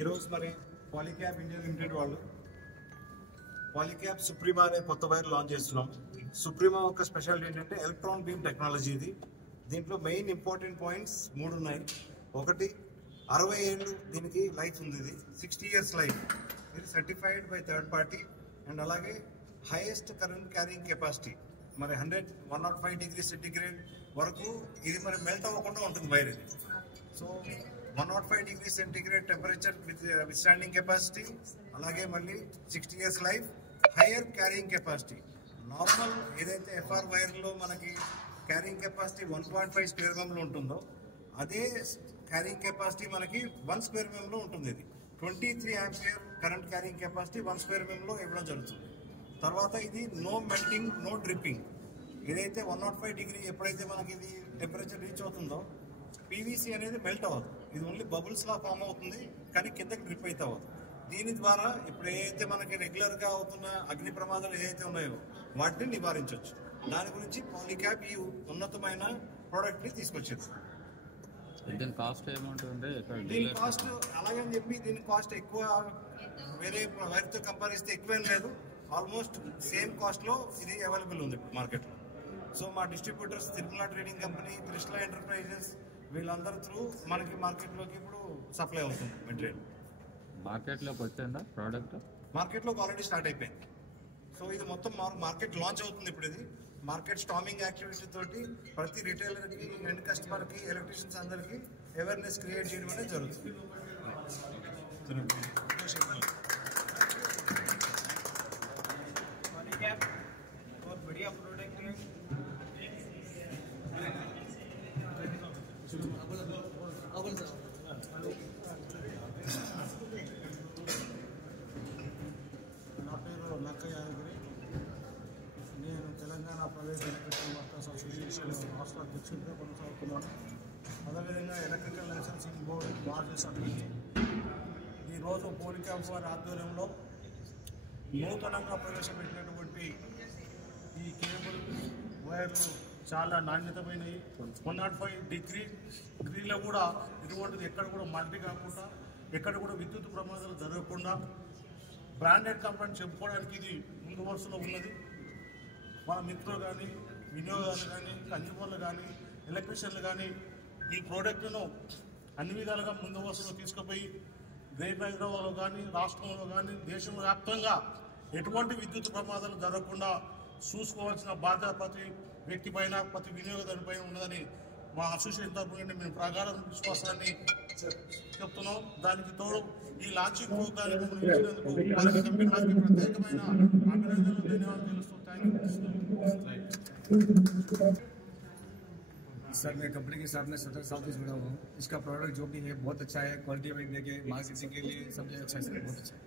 ఈరోజు మరి Polycab India limited వాళ్ళు పాలీక్యాబ్ సుప్రీమా అనే కొత్త వైర్ లాంచ్ చేస్తున్నాం. సుప్రీమా ఒక స్పెషాలిటీ ఏంటంటే ఎలక్ట్రాన్ బీమ్ టెక్నాలజీ. ఇది దీంట్లో మెయిన్ ఇంపార్టెంట్ పాయింట్స్ 3 ఉన్నాయి. ఒకటి 60 ఏళ్ళు దీనికి లైఫ్ ఉంది. ఇది 60 years లైఫ్. ఇది certified by third party. And అలాగే హైయెస్ట్ కరెంట్ క్యారింగ్ కెపాసిటీ మరి 105 degrees సెంటిగ్రేడ్ వరకు ఇది మరి మెల్ట్ అవ్వకుండా ఉంటుంది వైర్. ఇది so 105 degrees centigrade temperature with standing capacity, అలాగే మళ్ళీ 60 years life, hire carrying capacity. Normal ఏదైతే ఎఫ్ఆర్ వైర్లో మనకి క్యారింగ్ కెపాసిటీ 1.5 square mm లో ఉంటుందో అదే క్యారింగ్ కెపాసిటీ మనకి 1 square mm లో ఉంటుంది. ఇది 23 ampere current carrying capacity 1 square mm లో ఇవ్వడం జరుగుతుంది. తర్వాత ఇది నో మెల్టింగ్, నో డ్రిప్పింగ్. ఏదైతే 105 degree ఎప్పుడైతే మనకి ఇది టెంపరేచర్ రీచ్ అవుతుందో పీవీసీ అనేది మెల్ట్ అవ్వదు. ఇది ఓన్లీ బబుల్స్ లా ఫామ్ అవుతుంది, కానీ కిందకి డ్రిప్ అయితే అవ్వదు. దీని ద్వారా ఇప్పుడు ఏదైతే మనకి రెగ్యులర్గా అవుతున్న అగ్ని ప్రమాదాలు ఏదైతే ఉన్నాయో వాటిని నివారించవచ్చు. దాని గురించి పాలీక్యాబ్ ఈ ఉన్నతమైన ప్రోడక్ట్ని తీసుకొచ్చింది. దీని కాస్ట్ ఏముంటుంది? దీని కాస్ట్ అలాగని చెప్పి దీని కాస్ట్ ఎక్కువ వేరే వైర్తో కంపేర్ చేస్తే ఎక్కువేం లేదు. ఆల్మోస్ట్ సేమ్ కాస్ట్లో ఇది అవైలబుల్ ఉంది ఇప్పుడు మార్కెట్లో. సో మా distributors Tirumala trading company, Trishla enterprises వీళ్ళందరూ త్రూ మనకి మార్కెట్లోకి ఇప్పుడు సప్లై అవుతుంది మెటీరియల్. మార్కెట్లోకి వచ్చిందా ప్రోడక్ట్? మార్కెట్లోకి ఆల్రెడీ స్టార్ట్ అయిపోయింది. సో ఇది మొత్తం మార్కెట్ లాంచ్ అవుతుంది ఇప్పుడు. ఇది మార్కెట్ స్టామింగ్ యాక్టివిటీ తోటి ప్రతి రిటైలర్కి, ఎండ్ కస్టమర్కి, ఎలక్ట్రీషియన్స్ అందరికీ అవేర్నెస్ క్రియేట్ చేయడం అనేది జరుగుతుంది. बहुत बढ़िया प्रोडक्ट है। నా పేరు నక్క యాదగిరి. నేను Telangana private electrical workers association రాష్ట్ర అధ్యక్షుడిగా కొనసాగుతున్నాను. అదేవిధంగా electrical licensing board bar certificate. ఈరోజు పాలీక్యాబ్ వారి ఆధ్వర్యంలో నూతనంగా ప్రవేశపెట్టినటువంటి ఈ కేబుల్ వైర్లు చాలా నాణ్యతమైనవి. 105 డిగ్రీలో కూడా ఇటువంటిది ఎక్కడ కూడా మల్టీ కాకుండా, ఎక్కడ కూడా విద్యుత్ ప్రమాదాలు జరగకుండా బ్రాండెడ్ కంపెనీ చెప్పుకోవడానికి ఇది ముందు వరుసలో ఉన్నది. మన మిత్రులు కానీ, వినియోగదారులు కానీ, కన్జ్యూమర్లు కానీ, ఎలక్ట్రీషియన్లు కానీ ఈ ప్రోడక్ట్ను అన్ని విధాలుగా ముందు వరుసలో తీసుకుపోయి గ్రేటర్ హైదరాబాద్లో కానీ, రాష్ట్రంలో కానీ, దేశం వ్యాప్తంగా ఎటువంటి విద్యుత్ ప్రమాదాలు జరగకుండా చూసుకోవాల్సిన బాధ్యత ప్రతి వ్యక్తి పైన, ప్రతి వినియోగదారుని పైన ఉన్నదని మా అసోసియేషన్ తరఫున మేము ప్రగాఢ విశ్వాసాన్ని చెప్తున్నాం. దానికి తోడు ఈ లాంచింగ్ ప్రోగ్రామ్ ఇచ్చినందుకు ప్రత్యేకమైన అభినందనలు, ధన్యవాదాలు తెలుస్తూ सर मैं कंपनी के साथ में सटर साउथ से जुड़ा हूँ. इसका प्रोडक्ट जो भी है बहुत अच्छा है. क्वालिटी में देखे मार्केटिंग के लिए सब अच्छा है, बहुत अच्छा है.